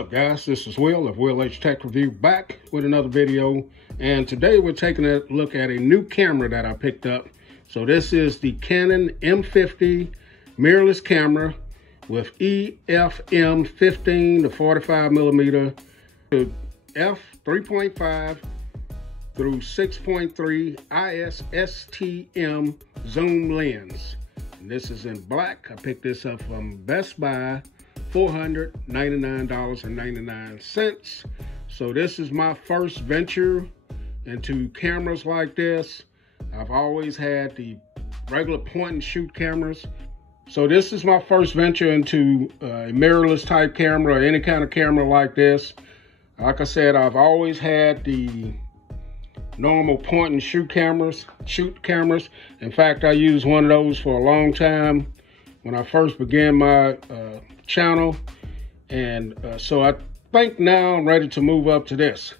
up, guys? This is Will of Will H Tech Review, back with another video, and today we're taking a look at a new camera that I picked up. So this is the Canon M50 mirrorless camera with f/15 to 45mm to f/3.5 through 6.3 ISSTM zoom lens. And this is in black. I picked this up from Best Buy, $499.99. So this is my first venture into cameras like this. I've always had the regular point and shoot cameras. So this is my first venture into a mirrorless type camera or any kind of camera like this. Like I said, I've always had the normal point and shoot cameras. In fact, I used one of those for a long time when I first began my channel, and so I think now I'm ready to move up to this.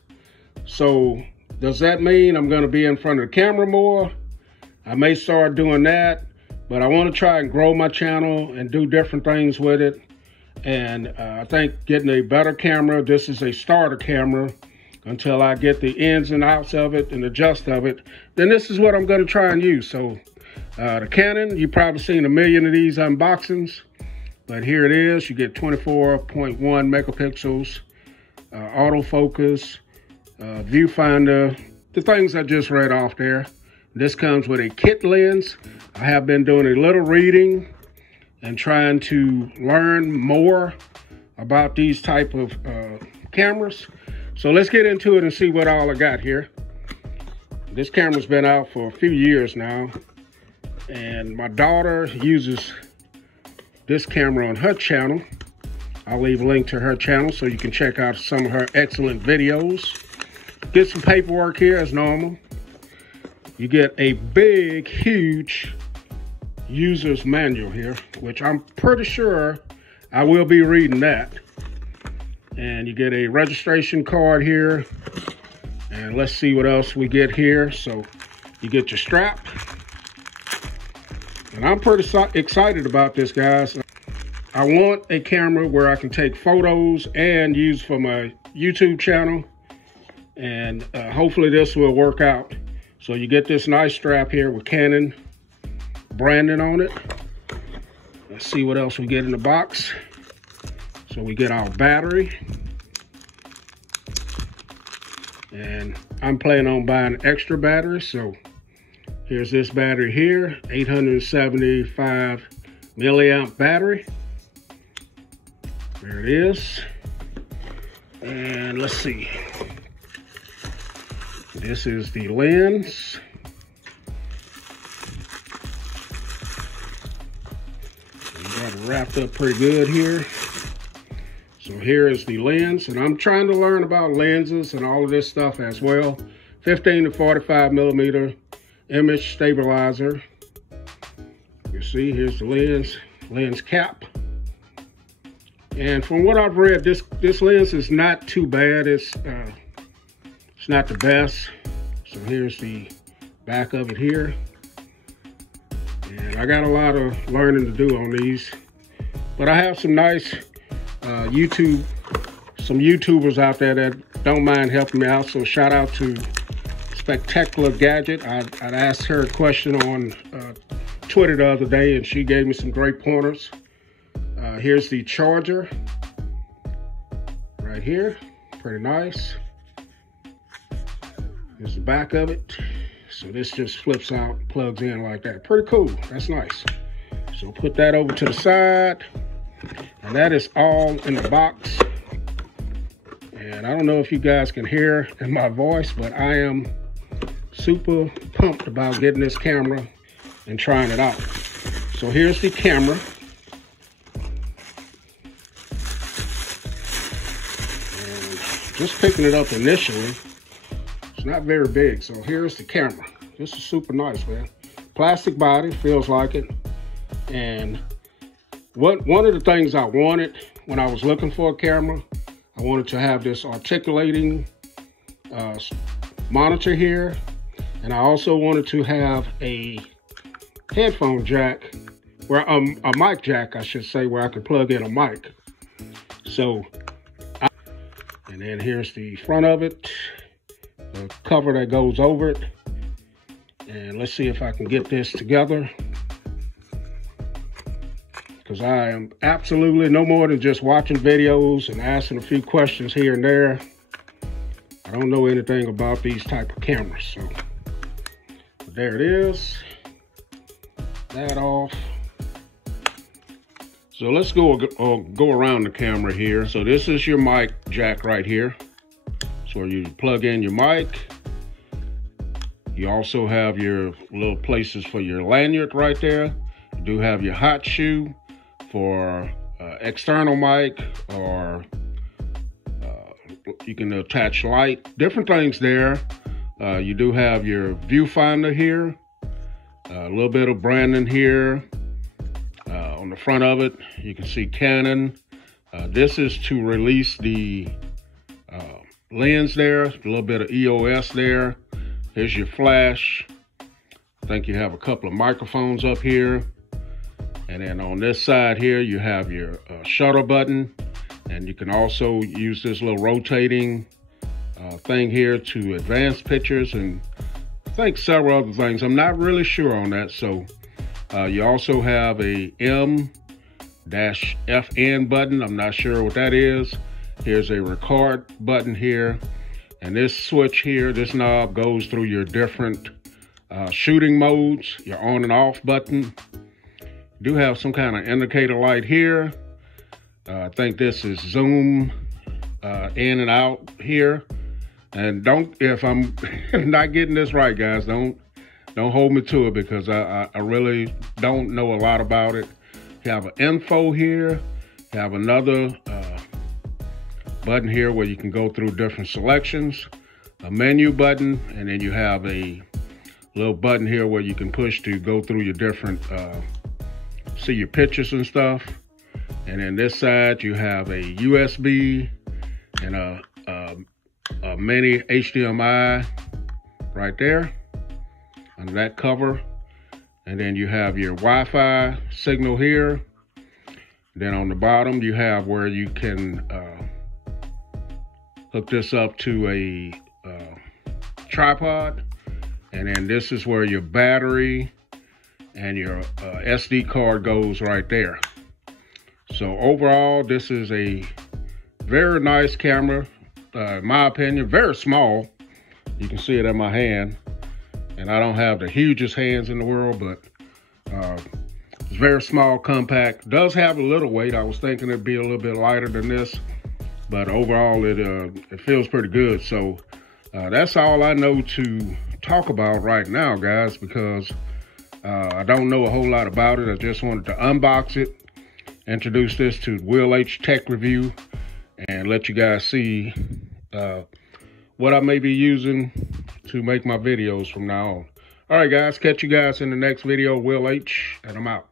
So does that mean I'm going to be in front of the camera more? I may start doing that, but I want to try and grow my channel and do different things with it. And I think getting a better camera, this is a starter camera until I get the ins and outs of it and the gist of it, then this is what I'm going to try and use. So the Canon, you've probably seen a million of these unboxings, but here it is. You get 24.1 megapixels, autofocus, viewfinder, the things I just read off there. This comes with a kit lens. I have been doing a little reading and trying to learn more about these type of cameras. So let's get into it and see what all I got here. This camera's been out for a few years now, and my daughter uses this camera on her channel. I'll leave a link to her channel so you can check out some of her excellent videos. Get some paperwork here as normal. You get a big, huge user's manual here, which I'm pretty sure I will be reading that. And you get a registration card here. And let's see what else we get here. So you get your strap. And I'm pretty excited about this, guys. I want a camera where I can take photos and use for my YouTube channel. And hopefully this will work out. So you get this nice strap here with Canon branding on it. Let's see what else we get in the box. So we get our battery, and I'm planning on buying an extra battery. So here's this battery here, 875 milliamp battery. There it is. And let's see. This is the lens. We got it wrapped up pretty good here. So here is the lens, and I'm trying to learn about lenses and all of this stuff as well. 15 to 45 millimeter image stabilizer. You see, here's the lens cap. And from what I've read, this lens is not too bad. It's not the best. So here's the back of it here. And I got a lot of learning to do on these, but I have some nice YouTubers out there that don't mind helping me out. So shout out to Spectacular Gadget. I'd asked her a question on Twitter the other day, and she gave me some great pointers. Here's the charger right here, pretty nice. Here's the back of it. So this just flips out, plugs in like that. Pretty cool, that's nice. So put that over to the side. And that is all in the box. And I don't know if you guys can hear in my voice, but I am super pumped about getting this camera and trying it out. So here's the camera. And just picking it up initially, it's not very big. So here's the camera. This is super nice, man. Plastic body, feels like it. And one of the things I wanted when I was looking for a camera, I wanted to have this articulating monitor here. And I also wanted to have a headphone jack, where a mic jack, I should say, where I could plug in a mic. So And then here's the front of it, the cover that goes over it. And let's see if I can get this together, because I am absolutely no more than just watching videos and asking a few questions here and there. I don't know anything about these type of cameras. So there it is. That off. So let's go around the camera here. So this is your mic jack right here. So you plug in your mic. You also have your little places for your lanyard right there. You do have your hot shoe for external mic, or you can attach light, different things there. You do have your viewfinder here, a little bit of branding here. On the front of it, you can see Canon. This is to release the lens there, a little bit of EOS there. Here's your flash. I think you have a couple of microphones up here. And then on this side here, you have your shutter button. And you can also use this little rotating thing here to advance pictures, and I think several other things. I'm not really sure on that. So you also have a M-FN button. I'm not sure what that is. Here's a record button here. And this switch here, this knob goes through your different shooting modes, your on and off button. You do have some kind of indicator light here. I think this is zoom in and out here. And if I'm not getting this right, guys, don't hold me to it, because I really don't know a lot about it. You have an info here. You have another button here where you can go through different selections, a menu button, and then you have a little button here where you can push to go through your different, see your pictures and stuff. And then this side, you have a USB and a mini HDMI right there under that cover. And then you have your Wi-Fi signal here. Then on the bottom, you have where you can hook this up to a tripod. And then this is where your battery and your SD card goes right there. So overall, this is a very nice camera, in my opinion. Very small. You can see it in my hand. And I don't have the hugest hands in the world, but it's very small, compact. Does have a little weight. I was thinking it'd be a little bit lighter than this, but overall it feels pretty good. So that's all I know to talk about right now, guys, because I don't know a whole lot about it. I just wanted to unbox it, introduce this to Will H Tech Review, and let you guys see what I may be using to make my videos from now on. All right, guys, catch you guys in the next video. Will H, and I'm out.